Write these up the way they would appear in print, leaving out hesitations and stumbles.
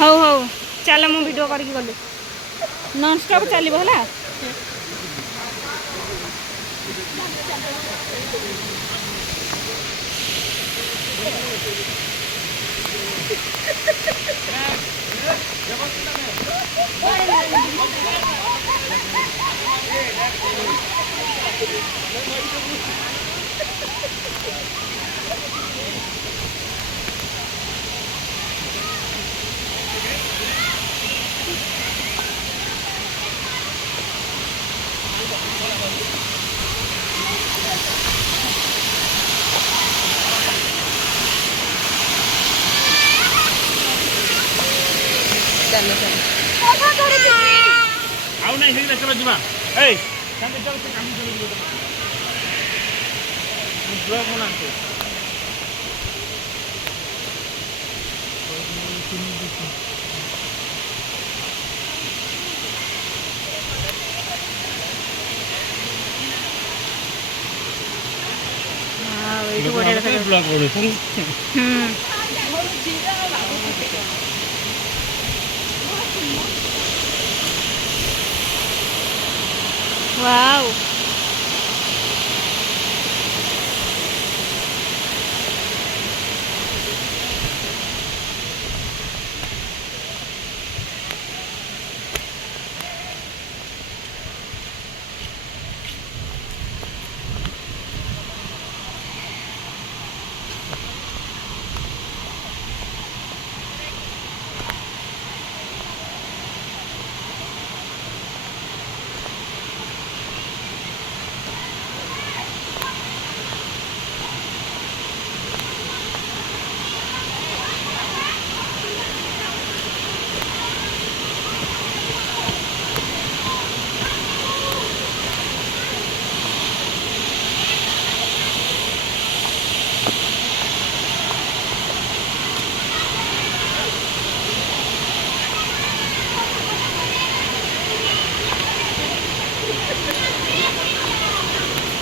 ହଉ ହଉ ଚାଲ ମୁଁ ଭିଡ଼ିଓ କରିକି ଗଲି ନନ୍ଷ୍ଟପ୍ ଚାଲିବ ହେଲା। ଆଉ ନାଇଁ ହେଇଗଲା ଚଲ ଯିବା ଏଇ ସାଙ୍ଗେ ଚଲ ସେ କାମ ଚଲ ଯିବ ବ୍ଲଗ ବନାନ୍ତୁ ଏଇଠୁ ବଢିଆ ଦେଖାଯାଉଛି ବ୍ଲଗ ବନଉଛନ୍ତି वाओ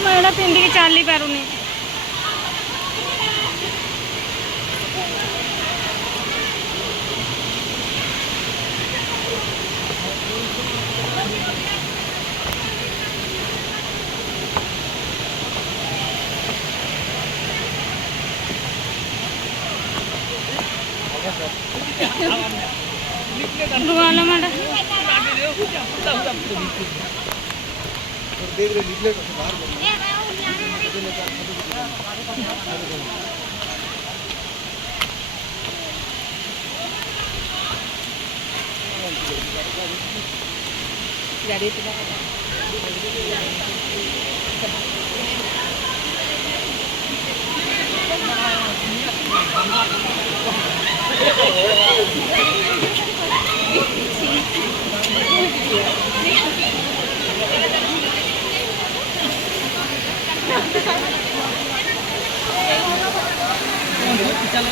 मैं एड़ा पिंधिकी चली पारुनी दुआला माडा गाड़ी